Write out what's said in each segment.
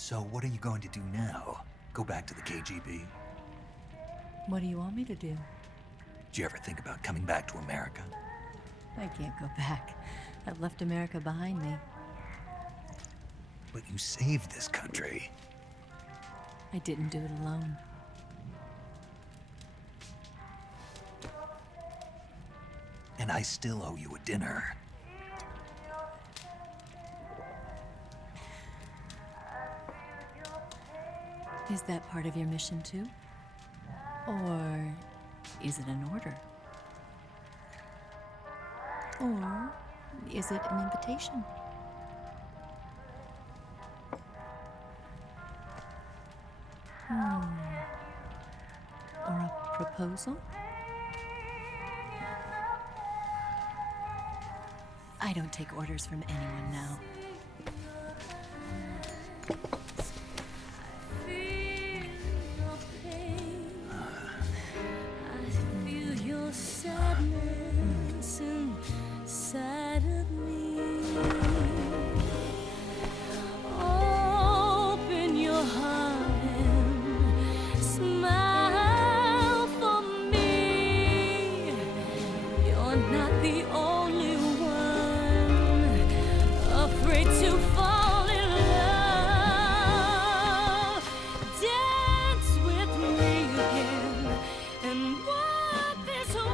So what are you going to do now? Go back to the KGB? What do you want me to do? Did you ever think about coming back to America? I can't go back. I've left America behind me. But you saved this country. I didn't do it alone. And I still owe you a dinner. Is that part of your mission too? Or is it an order? Or is it an invitation? Or a proposal? I don't take orders from anyone now. Sadness inside of me. Open your heart and smile for me. You're not the only one afraid to fall in love. Dance with me again and walk this way.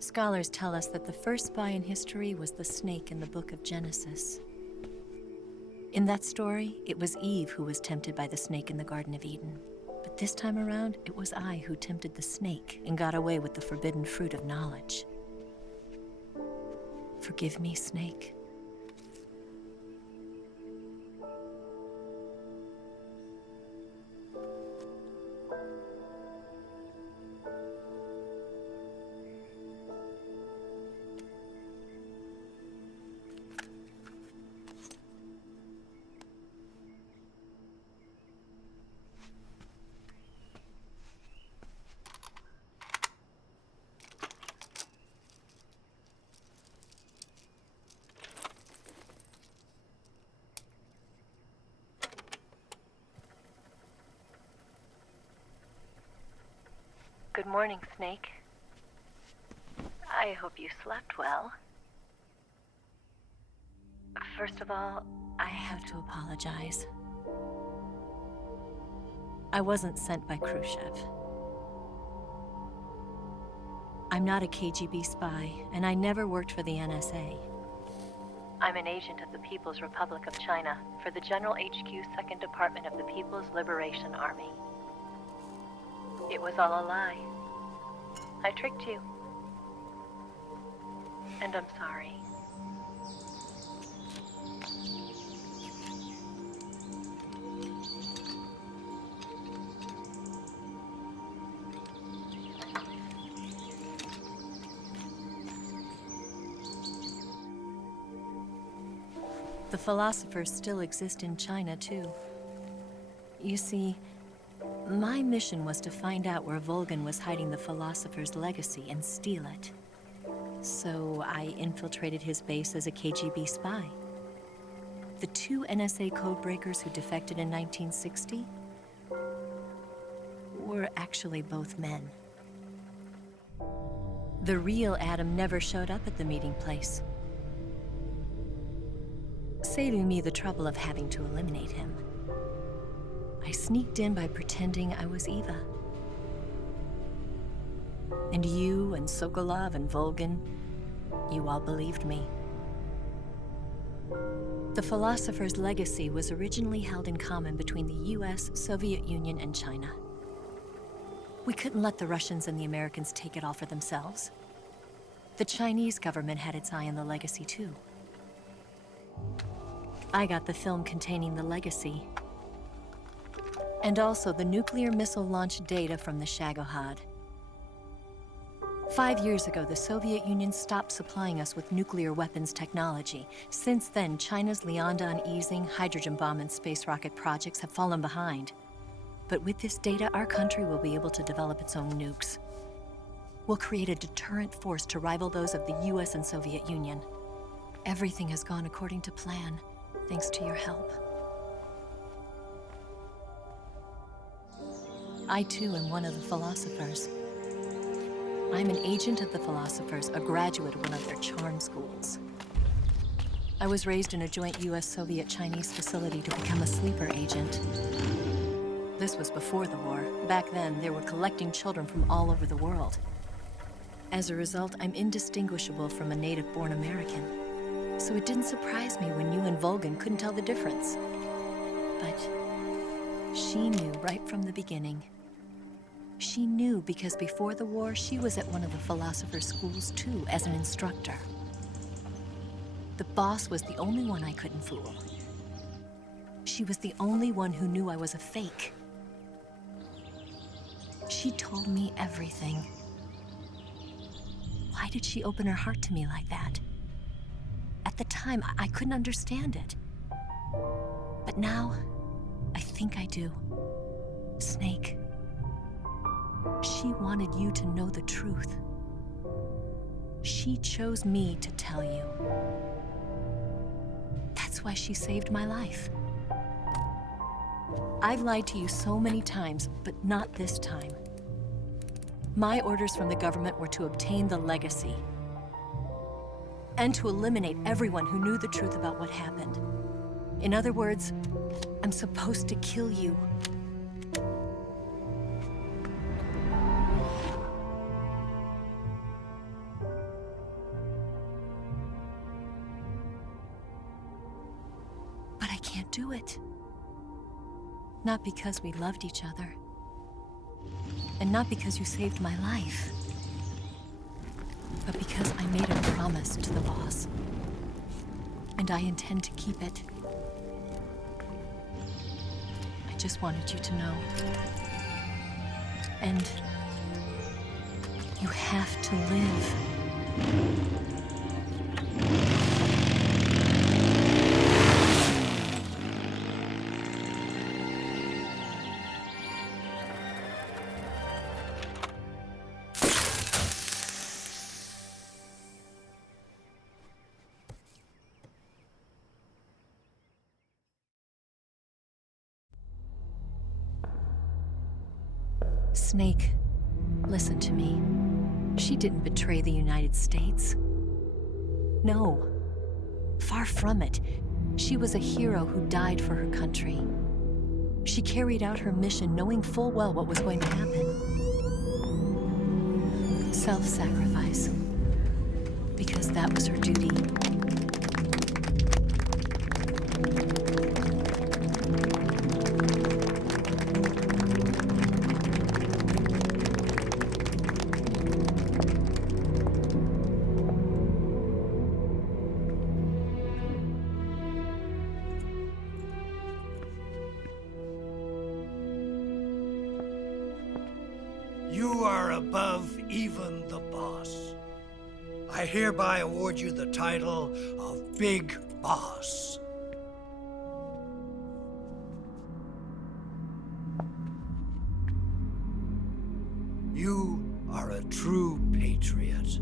Scholars tell us that the first spy in history was the snake in the book of Genesis. In that story, it was Eve who was tempted by the snake in the Garden of Eden. But this time around, it was I who tempted the snake and got away with the forbidden fruit of knowledge. Forgive me, snake. Good morning, Snake. I hope you slept well. First of all, I have to apologize. I wasn't sent by Khrushchev. I'm not a KGB spy, and I never worked for the NSA. I'm an agent of the People's Republic of China for the General HQ 2nd Department of the People's Liberation Army. It was all a lie. I tricked you. And I'm sorry. The philosophers still exist in China, too. You see, my mission was to find out where Volgin was hiding the philosopher's legacy and steal it. So I infiltrated his base as a KGB spy. The 2 NSA codebreakers who defected in 1960 were actually both men. The real Adam never showed up at the meeting place, saving me the trouble of having to eliminate him. I sneaked in by pretending I was Eva. And you and Sokolov and Volgin, you all believed me. The philosopher's legacy was originally held in common between the US, Soviet Union, and China. We couldn't let the Russians and the Americans take it all for themselves. The Chinese government had its eye on the legacy too. I got the film containing the legacy, and also the nuclear missile launch data from the Shagohod. 5 years ago, the Soviet Union stopped supplying us with nuclear weapons technology. Since then, China's Liaodong easing, hydrogen bomb, and space rocket projects have fallen behind. But with this data, our country will be able to develop its own nukes. We'll create a deterrent force to rival those of the US and Soviet Union. Everything has gone according to plan, thanks to your help. I too am one of the philosophers. I'm an agent of the philosophers, a graduate of one of their charm schools. I was raised in a joint US-Soviet-Chinese facility to become a sleeper agent. This was before the war. Back then, they were collecting children from all over the world. As a result, I'm indistinguishable from a native-born American. So it didn't surprise me when you and Volgin couldn't tell the difference. But she knew right from the beginning. She knew because before the war, she was at one of the philosopher's schools too, as an instructor. The boss was the only one I couldn't fool. She was the only one who knew I was a fake. She told me everything. Why did she open her heart to me like that? At the time, I couldn't understand it. But now, I think I do. Snake. She wanted you to know the truth. She chose me to tell you. That's why she saved my life. I've lied to you so many times, but not this time. My orders from the government were to obtain the legacy and to eliminate everyone who knew the truth about what happened. In other words, I'm supposed to kill you. But I can't do it. Not because we loved each other. And not because you saved my life. But because I made a promise to the boss. And I intend to keep it. I just wanted you to know. And you have to live. Snake, listen to me. She didn't betray the United States. No, far from it. She was a hero who died for her country. She carried out her mission knowing full well what was going to happen. Self-sacrifice. Because that was her duty. You are above even the boss. I hereby award you the title of Big Boss. You are a true patriot.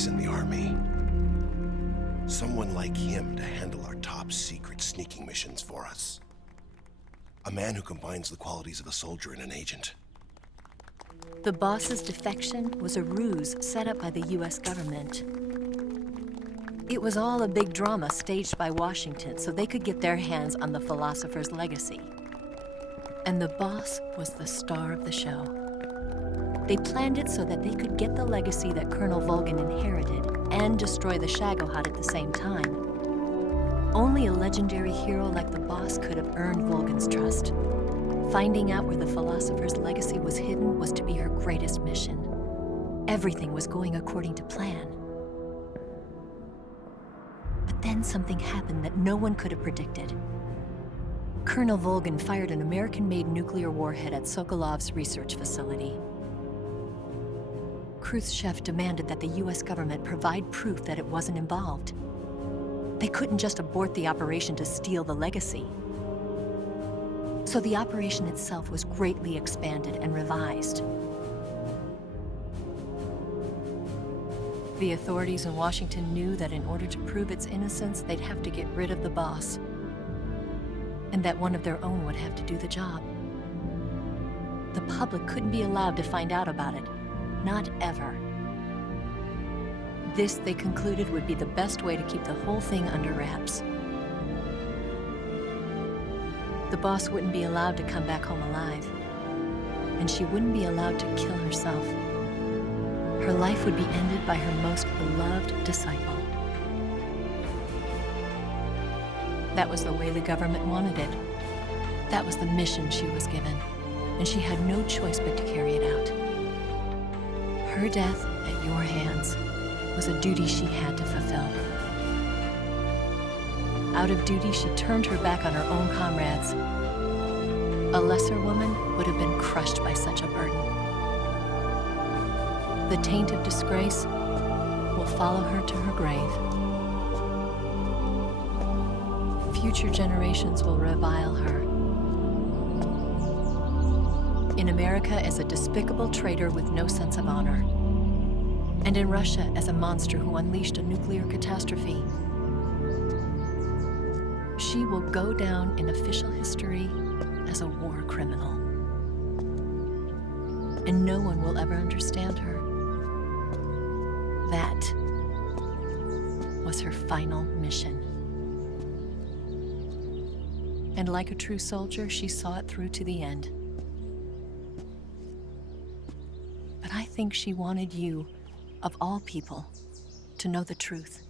ranks in the army. Someone like him to handle our top secret sneaking missions for us. A man who combines the qualities of a soldier and an agent. The boss's defection was a ruse set up by the US government. It was all a big drama staged by Washington so they could get their hands on the philosopher's legacy. And the boss was the star of the show. They planned it so that they could get the legacy that Colonel Volgin inherited and destroy the Shagohod at the same time. Only a legendary hero like the boss could have earned Volgin's trust. Finding out where the philosopher's legacy was hidden was to be her greatest mission. Everything was going according to plan. But then something happened that no one could have predicted. Colonel Volgin fired an American-made nuclear warhead at Sokolov's research facility. Khrushchev demanded that the US government provide proof that it wasn't involved. They couldn't just abort the operation to steal the legacy. So the operation itself was greatly expanded and revised. The authorities in Washington knew that in order to prove its innocence, they'd have to get rid of the boss, and that one of their own would have to do the job. The public couldn't be allowed to find out about it, not ever. This, they concluded, would be the best way to keep the whole thing under wraps. The boss wouldn't be allowed to come back home alive, and she wouldn't be allowed to kill herself. Her life would be ended by her most beloved disciple. That was the way the government wanted it. That was the mission she was given, and she had no choice but to carry it out. Her death at your hands was a duty she had to fulfill. Out of duty, she turned her back on her own comrades. A lesser woman would have been crushed by such a burden. The taint of disgrace will follow her to her grave. Future generations will revile her. In America as a despicable traitor with no sense of honor. And in Russia as a monster who unleashed a nuclear catastrophe. She will go down in official history as a war criminal. And no one will ever understand her. That was her final mission. And like a true soldier, she saw it through to the end. But I think she wanted you, of all people, to know the truth.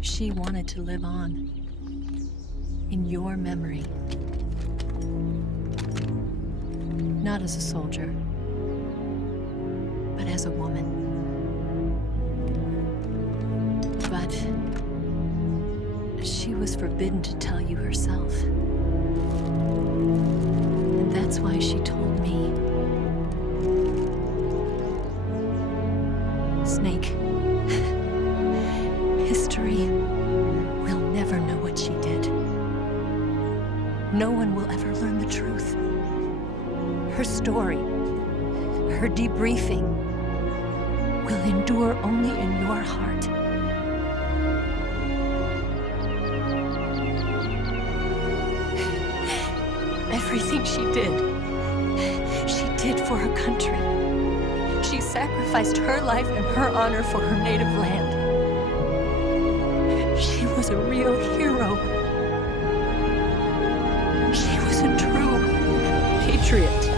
She wanted to live on in your memory. Not as a soldier, but as a woman. But she was forbidden to tell you herself. And that's why she told me. Snake, history will never know what she did. No one will ever learn the truth. Her story, her debriefing, will endure only in your heart. Everything she did for her country. She sacrificed her life and her honor for her native land. She was a real hero. She was a true patriot.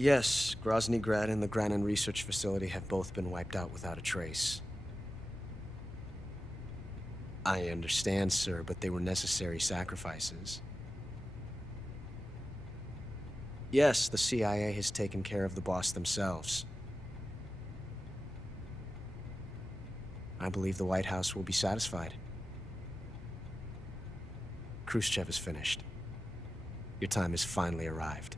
Yes, Grozny Grad and the Granin Research Facility have both been wiped out without a trace. I understand, sir, but they were necessary sacrifices. Yes, the CIA has taken care of the boss themselves. I believe the White House will be satisfied. Khrushchev is finished. Your time has finally arrived.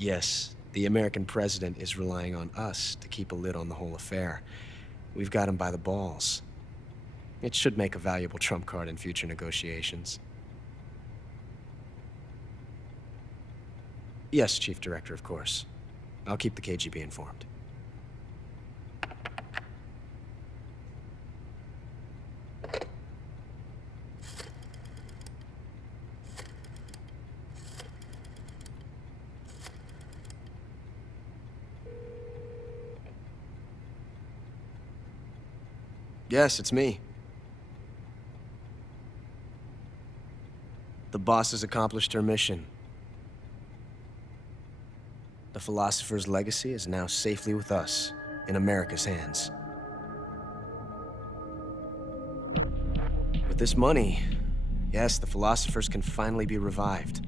Yes, the American president is relying on us to keep a lid on the whole affair. We've got him by the balls. It should make a valuable trump card in future negotiations. Yes, Chief Director, of course. I'll keep the KGB informed. Yes, it's me. The boss has accomplished her mission. The Philosopher's legacy is now safely with us, in America's hands. With this money, yes, the Philosophers can finally be revived.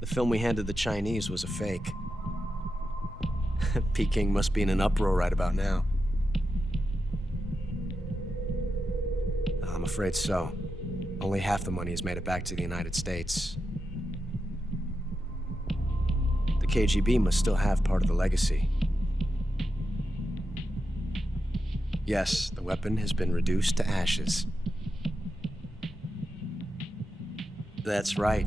The film we handed the Chinese was a fake. Peking must be in an uproar right about now. I'm afraid so. Only half the money has made it back to the United States. The KGB must still have part of the legacy. Yes, the weapon has been reduced to ashes. That's right.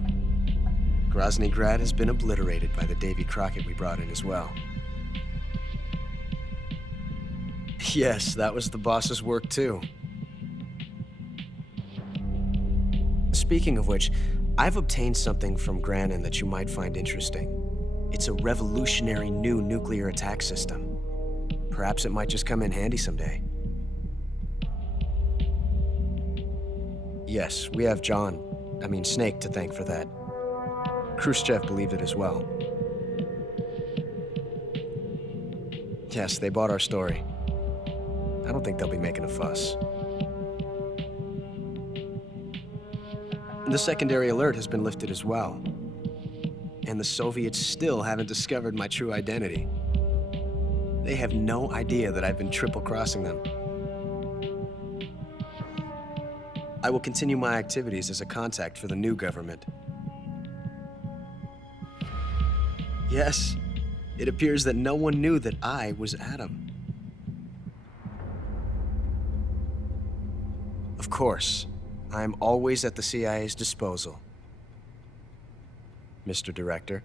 Grozny Grad has been obliterated by the Davy Crockett we brought in as well. Yes, that was the boss's work too. Speaking of which, I've obtained something from Granin that you might find interesting. It's a revolutionary new nuclear attack system. Perhaps it might just come in handy someday. Yes, we have Snake to thank for that. Khrushchev believed it as well. Yes, they bought our story. I don't think they'll be making a fuss. The secondary alert has been lifted as well. And the Soviets still haven't discovered my true identity. They have no idea that I've been triple-crossing them. I will continue my activities as a contact for the new government. Yes, it appears that no one knew that I was Adam. Of course, I'm always at the CIA's disposal, Mr. Director.